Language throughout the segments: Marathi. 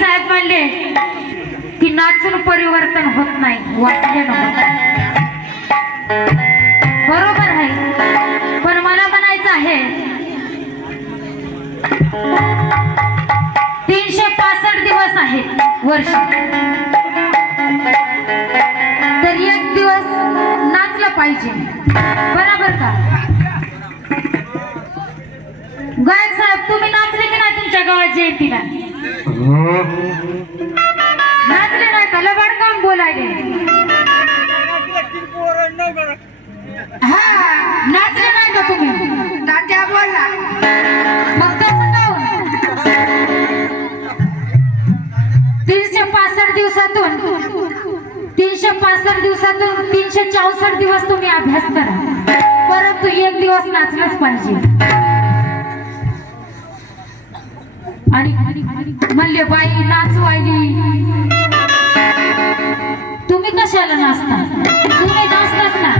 साहेब म्हणले की नाचून परिवर्तन होत नाही. वाटले बरोबर आहे. पण मला म्हणायचं आहे तीनशे पासष्ट दिवस आहेत वर्ष. तर एक दिवस नाचलं पाहिजे. बरोबर का? गायक साहेब तुम्ही नाचले की नाही तुमच्या गावात जयंतीला? नाचले नाही का? लबाड काम बोलायले. हा नाचले नाही का तुम्ही? तात्या बोलला. मग तसं तीनशे पासष्ट दिवसातून तीनशे पासष्ट दिवसातून तीनशे चौसष्ट दिवस तुम्ही अभ्यास करा. परंतु एक दिवस नाचलाच पाहिजे. आणि म्हणले बाई नाचवायली. तुम्ही कशाला नाचता? तुम्ही नाचताच ना.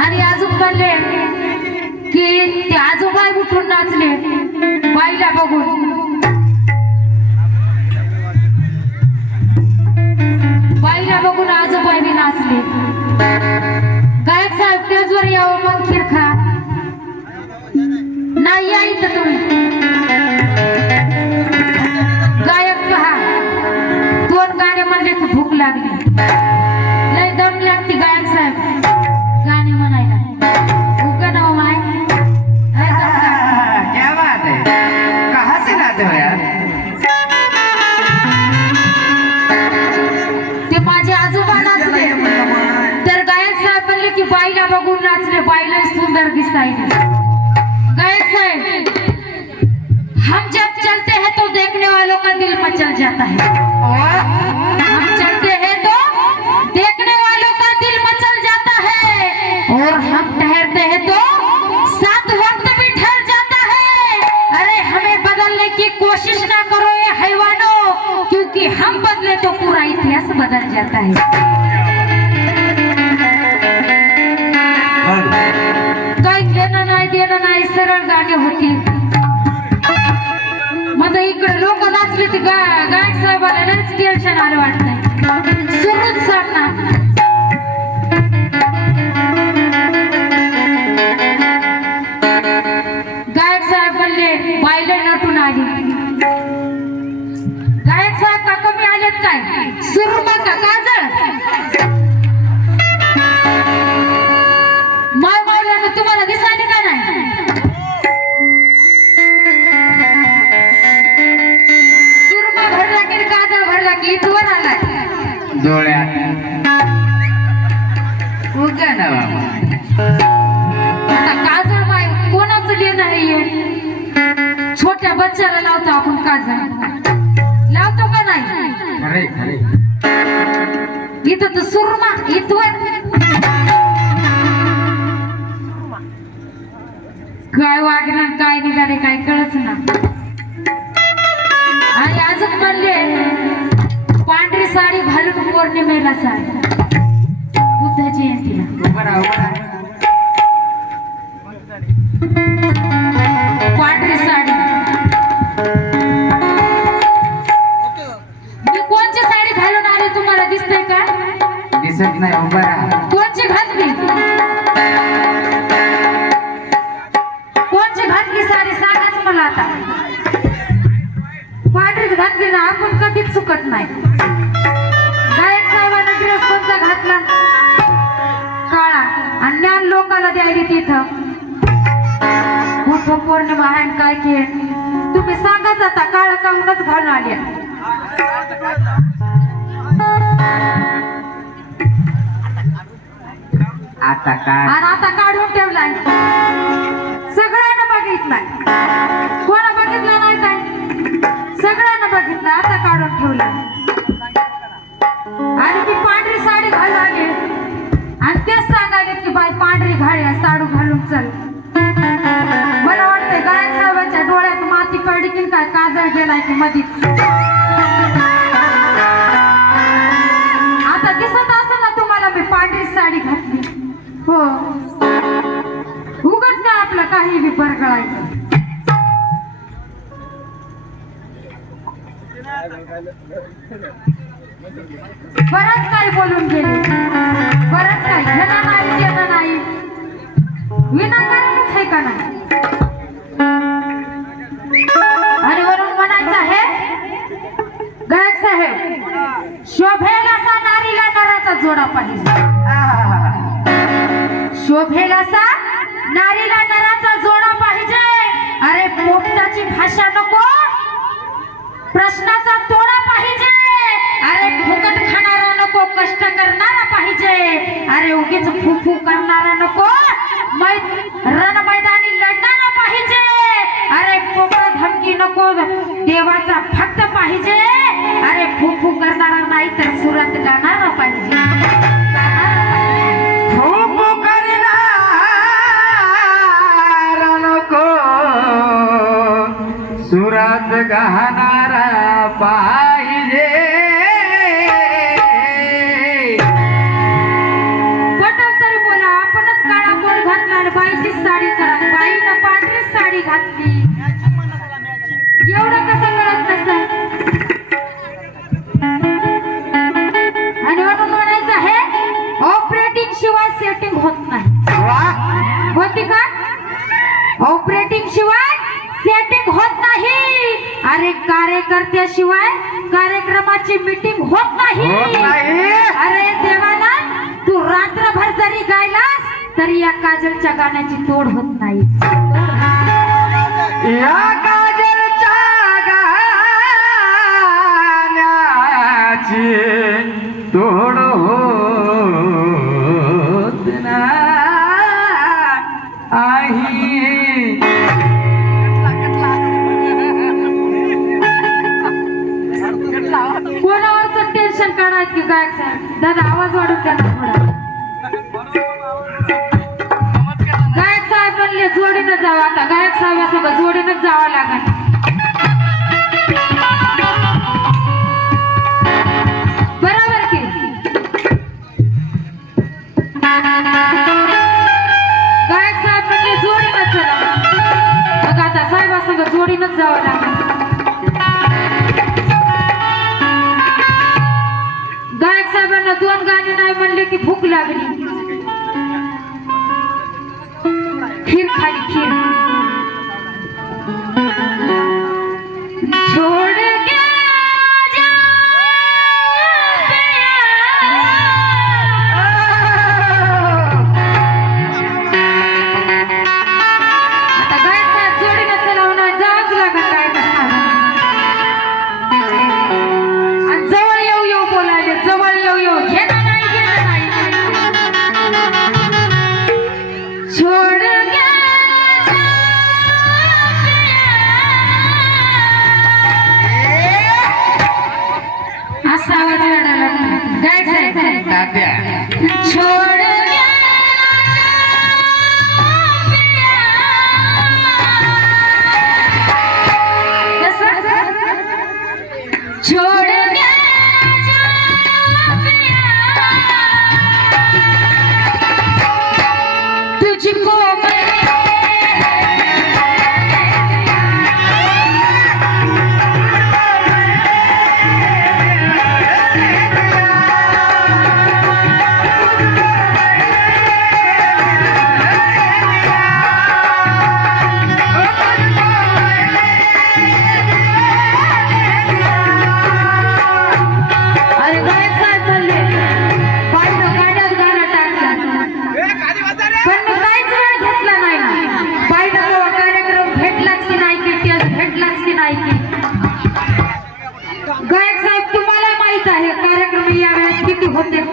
आणि अजून म्हणले की ते आजोबाई उठून नाचले. बाईला बघून. बाईला बघून आजोबाईने नाचले. लय दम लागती गायक साहेब. गाणे म्हणायला. उगा नाव माय. लय दम लागती. क्या बात है. कहाँ से लाते हो यार? ते माझे आजोबा नाचले तर गायक साहेब म्हणले की बाईला बघून नाचले बाईला सुंदर दिसायले गायक साहेब हम जब चलते हैं तो देखने वालों का दिल मचल जाता है. है. काही घेणं नाही देणं नाही सरळ गाणे होती. मग इकडे लोक नाचले ते गा गायक साहेबाला लयच टेन्शन आलं वाटतंय. सुरूच साधना पौर्णिमेला साडी बुद्ध जयंतीला तुम्ही सांगाच आता काळा कामूनच घालून आल्या आता काय? आणि आता काढून ठेवलाय. सगळ्यांना बघितलाय. कोणा बघितला नाही काय सगळ्यांना बघितलं आता काढून ठेवलाय. आणि मी पांढरी साडी घालून आली. आणि तेच सांगायले की बाई पांढरी घाळ्या साडू घालून चल. माती काय काजळ गेलाय की मधीच? आता दिसत असेल ना तुम्हाला मी पांढरी साडी घातली. हो. उगाच ना आपलं काही बी परगळायचं बरंच काही बोलून गेले. बरंच काही. घेणं नाही देणं नाही. विनाकारणच आहे का नाही? साहेब शोभेल असा नारीला नराचा जोडा पाहिजे. शोभेल असा नारीला नराचा जोडा पाहिजे. अरे पोपटाची भाषा नको. प्रश्नाचा तोडा पाहिजे. अरे फुकट खाणारा नको कष्ट करणारा पाहिजे. अरे उगीच फुफू करणारा नको. मै रण मैदानी लढणारा पाहिजे. अरे पोकळ धमकी नको. देवाचा सुरात गाणारा पाहिजे. खूप नको. सुरात गहणारा पाहिजे सेटिंग होत नाही. होती का? ऑपरेटिंग शिवाय सेटिंग होत नाही. अरे कार्यकर्त्याशिवाय कार्यक्रमाची मीटिंग होत नाही. अरे देवाना तू रात्रभर जरी गायलास तरी या काजलच्या गाण्याची तोड होत नाही. या काजलच्या गाण्याची तोड आहेत की काय दादा आवाज वाढून द्या ना थोडा. गायक साहेब म्हणले जोडीनं जावं आता. गायक साहेबासोबत जोडीनंच जावं लागेल. बरोबर की? गायक साहेब म्हणले जोडीनंच चला. मग आता साहेबासोबत जोडीनंच जावं लागेल. दोन गाणी नाही म्हणले की भूक लागली. कसं?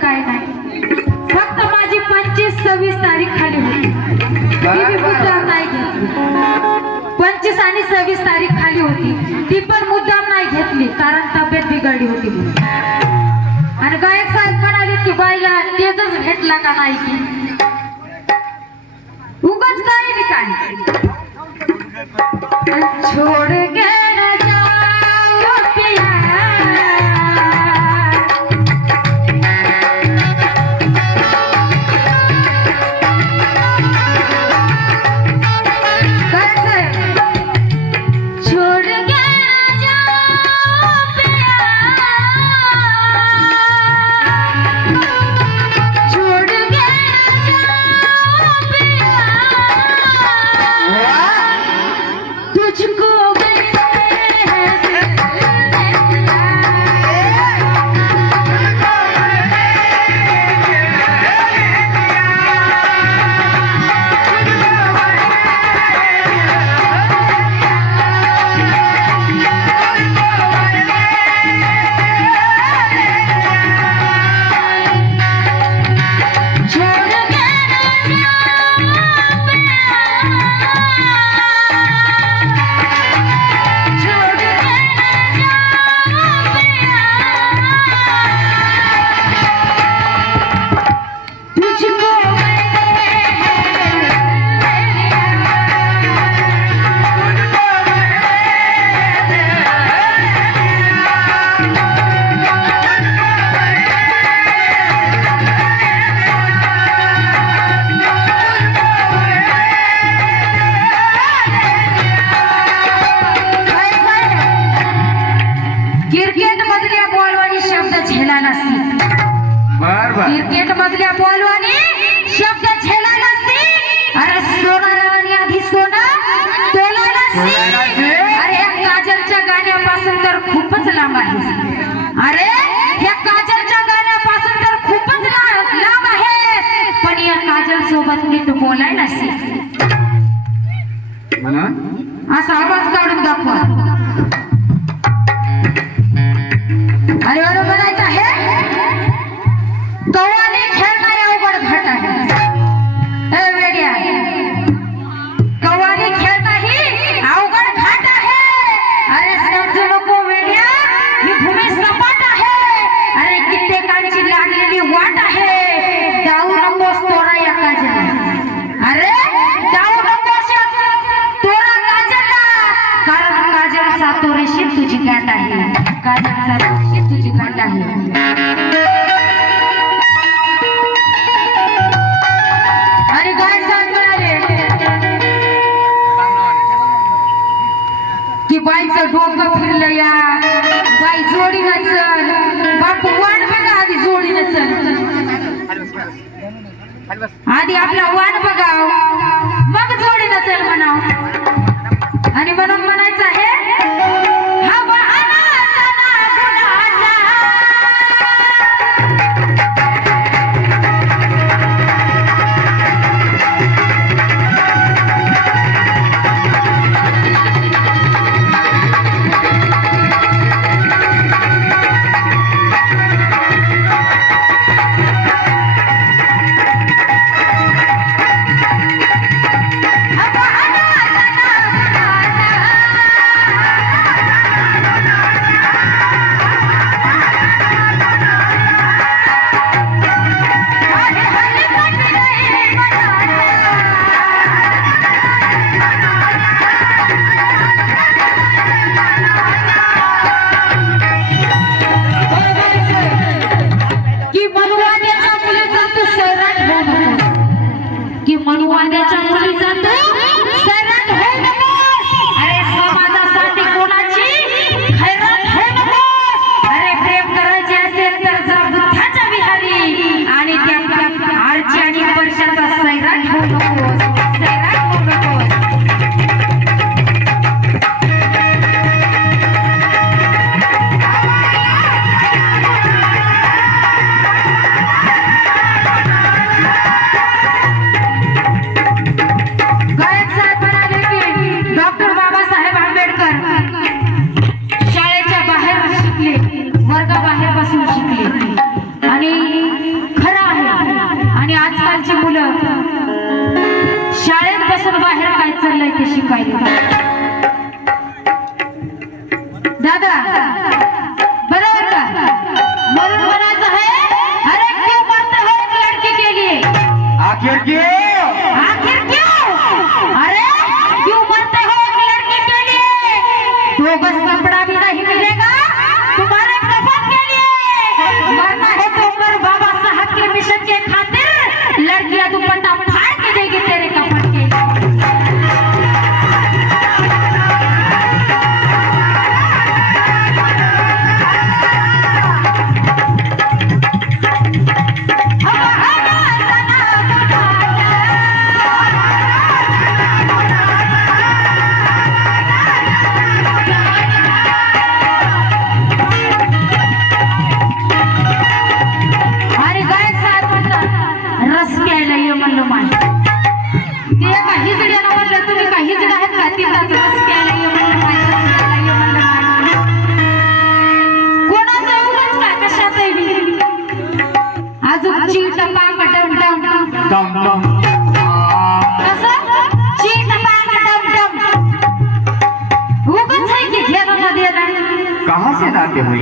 काय नाही. फक्त माझी पंचवीस सव्वीस तारीख खाली होती. मुद्दाम नाही घेतली. पंचवीस आणि सव्वीस तारीख खाली होती. ती पण मुद्दाम नाही घेतली कारण तब्येत बिघडली होती. आणि गायक साहेब म्हणाले की बाईला तेजच भेटला का नाही की? उगाच काय बी काय छोड़ के सांगायचं अरे या काजलच्या गाण्यापासून तर खूपच लांब आहे पण या काजल सोबत तू बोलाय शिक. असा आवाज काढून दाखवा. की बाईच डोकं फिरलं या. बाई जोडी नचल. बापू वाट बघा आधी जोडी नचल. आधी आपला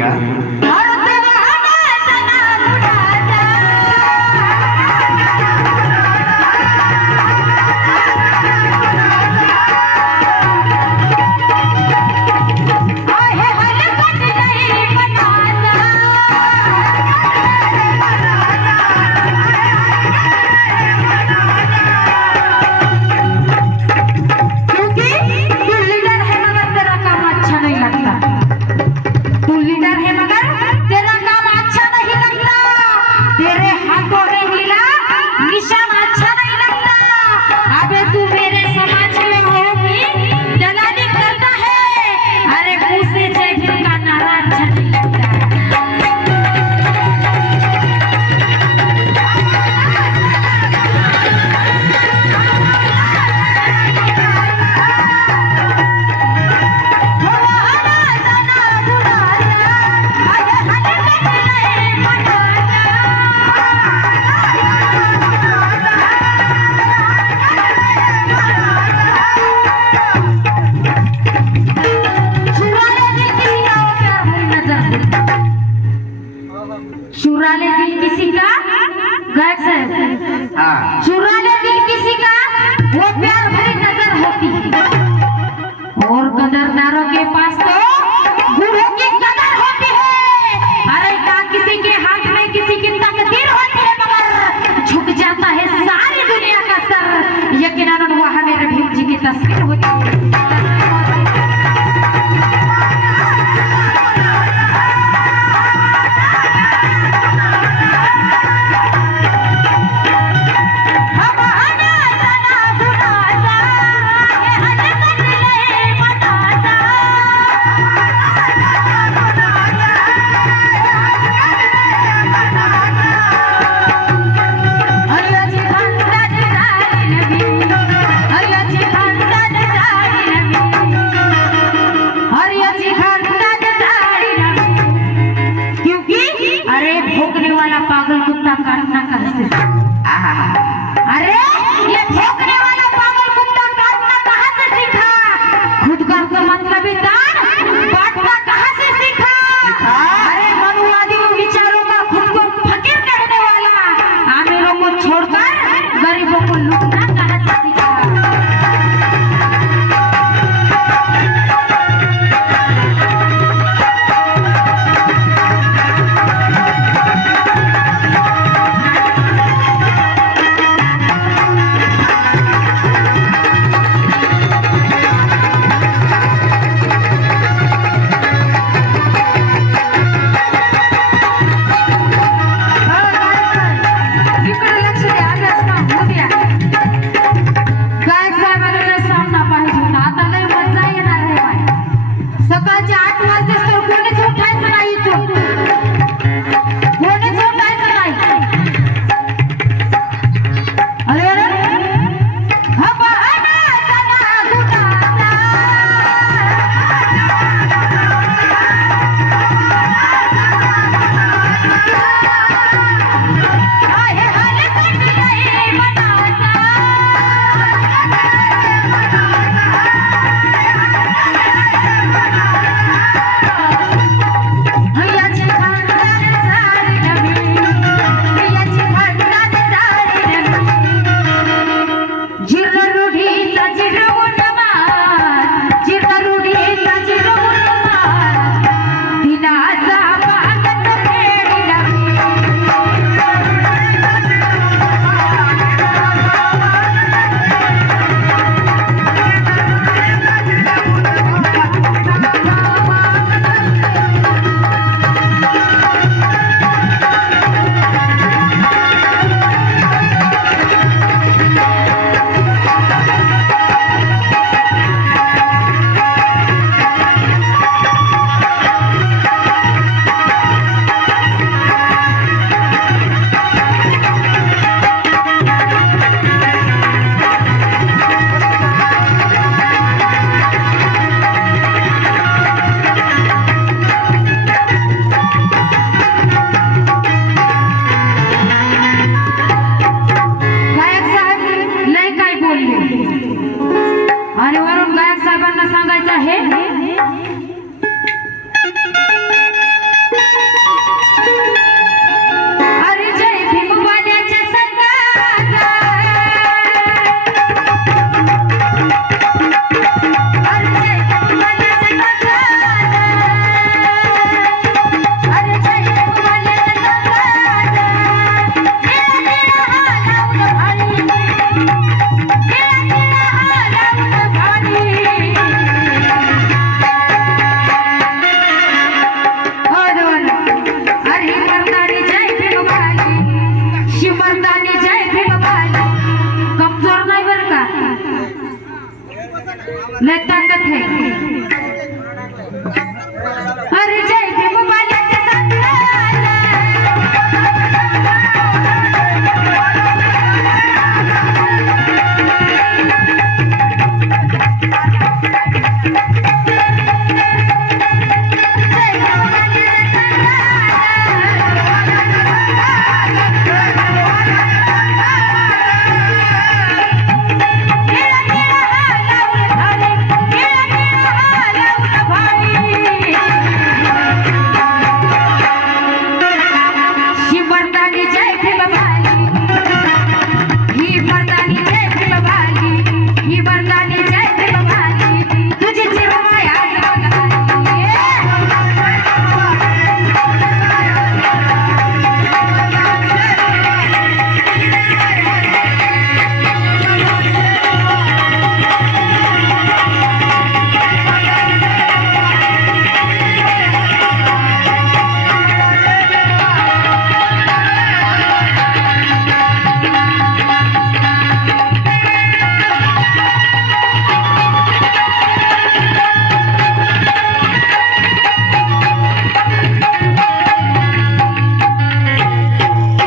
yeah. चुरा दिल किसी का वो प्यार भरी नजर होती। और कदर सांगायचं कमजोर है।